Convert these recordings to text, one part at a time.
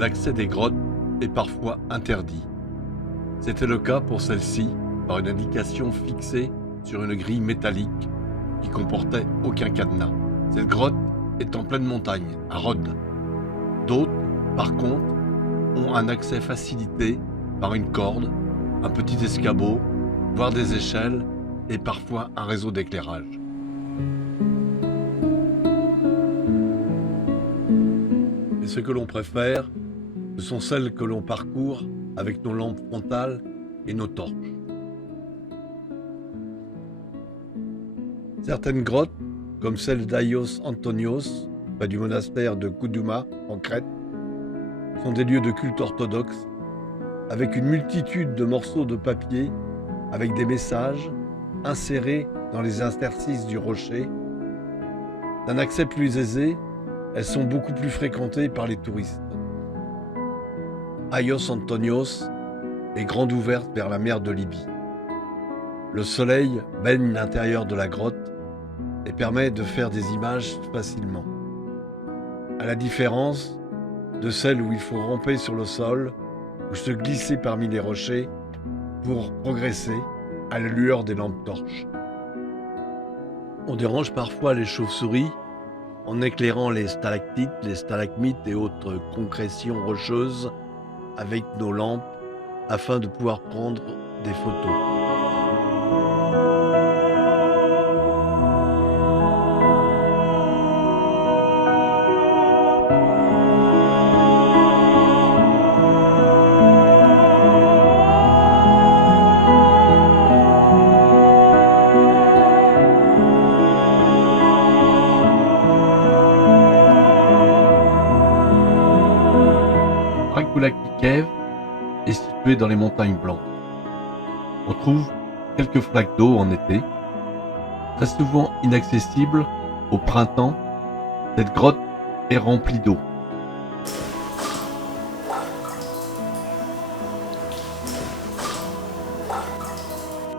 l'accès des grottes est parfois interdit. C'était le cas pour celle-ci, par une indication fixée sur une grille métallique qui comportait aucun cadenas. Cette grotte est en pleine montagne, à Rhodes. D'autres, par contre, ont un accès facilité par une corde, un petit escabeau, voire des échelles et parfois un réseau d'éclairage. Et ce que l'on préfère, ce sont celles que l'on parcourt avec nos lampes frontales et nos torches. Certaines grottes, comme celle d'Aios Antonios, près du monastère de Koudouma, en Crète, sont des lieux de culte orthodoxe, avec une multitude de morceaux de papier, avec des messages insérés dans les interstices du rocher. D'un accès plus aisé, elles sont beaucoup plus fréquentées par les touristes. Aios Antonios est grande ouverte vers la mer de Libye. Le soleil baigne l'intérieur de la grotte et permet de faire des images facilement. À la différence de celle où il faut ramper sur le sol ou se glisser parmi les rochers pour progresser à la lueur des lampes torches. On dérange parfois les chauves-souris en éclairant les stalactites, les stalagmites et autres concrétions rocheuses avec nos lampes afin de pouvoir prendre des photos. Dracula Kev est situé dans les montagnes blanches. On trouve quelques flaques d'eau en été. Très souvent inaccessible au printemps, cette grotte est remplie d'eau.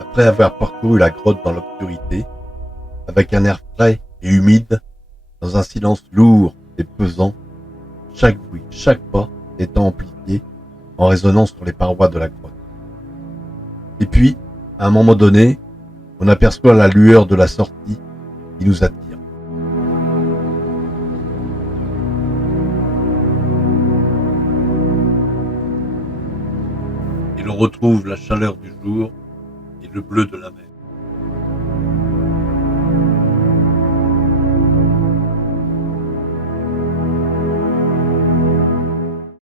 Après avoir parcouru la grotte dans l'obscurité, avec un air frais et humide, dans un silence lourd et pesant, chaque bruit, chaque pas étant amplifié en résonnant sur les parois de la grotte. Et puis, à un moment donné, on aperçoit la lueur de la sortie qui nous attire. Et l'on retrouve la chaleur du jour et le bleu de la mer.